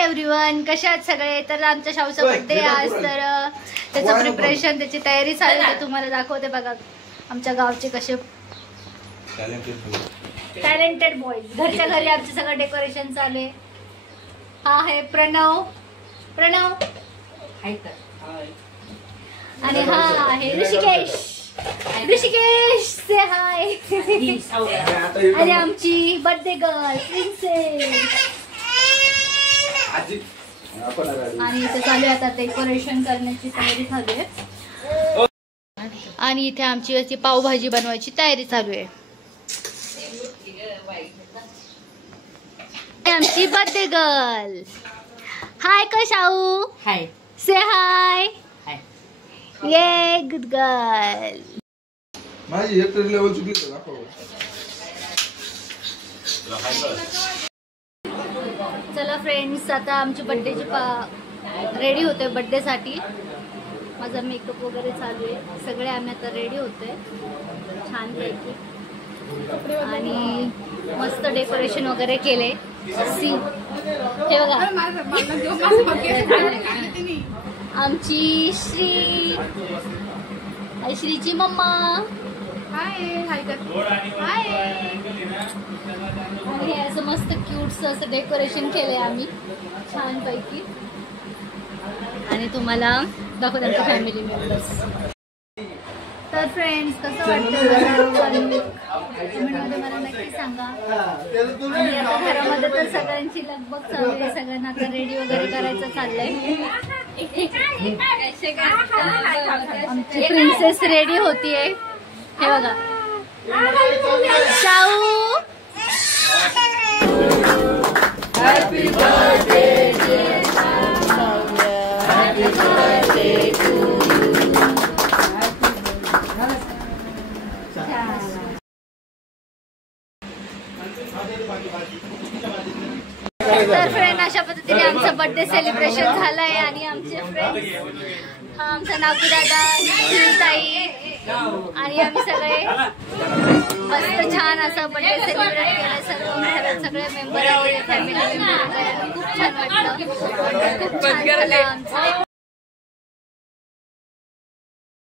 Everyone, कशा आहात सगळे? तर आमच्या शाहूचा बर्थडे आज, तर त्याचं प्रिपरेशन, त्याची तयारी चालू आहे. तुम्हाला दाखवते बघा आमच्या गावचे कसे टॅलेंटेड बॉयज. घरच्या घरी आमचे सगळं डेकोरेशन चालू आहे. हा आहे प्रणव आणि हा आहे ऋषिकेश से हाय. आणि आमची बर्थडे गर्ल प्रिन्सेस. आणि इथे चालू आहे आता डेकोरेशन करण्याची तयारी चालू आहे. आणि इथे आमची अशी पावभाजी बनवायची तयारी चालू आहे. आमची बर्थडे गर्ल. हाय का शाहू? हाय. से हाय. ये गुड गर्ल. माझी एक लेवल चुकली तर चला फ्रेंड्स, आता आमची बर्थडेची रेडी होते बर्थडे साठी. माझा मेकअप वगैरे चालू आहे. सगळे आम्ही आता रेडी होतोय छान पैकी. आणि मस्त डेकोरेशन वगैरे केले. सी हे बघा आमची श्रीची मम्मा. आणि असं मस्त क्यूट असं डेकोरेशन केलंय आम्ही छान पैकी. आणि तुम्हाला दाखवत आमच्या फॅमिली मेंबर्स. तर फ्रेंड्स, कसं वाटतं कमेंटमध्ये मला नक्की सांगा. आणि आता घरामध्ये तर सगळ्यांची लगबग चालू आहे. सगळ्यांना आता रेडी वगैरे करायचं चाललंय. आमची प्रिन्सेस रेडी होतीये. हे बघा Shahu. Happy birthday dear Shahu. Happy birthday to you. तर फ्रेंड, अशा पद्धतीने आमचं बर्थडे सेलिब्रेशन झालंय. आणि आमचे फ्रेंड्स, हा आमचा नागू दादा, ताई आणि आम्ही सगळे मस्त छान असं बर्थडे सेलिब्रेट केलं. सर्व घरात सगळे मेंबर आहोत, फॅमिली मेंबर. खूप छान वाटलं. खूप छान झालं आमचं.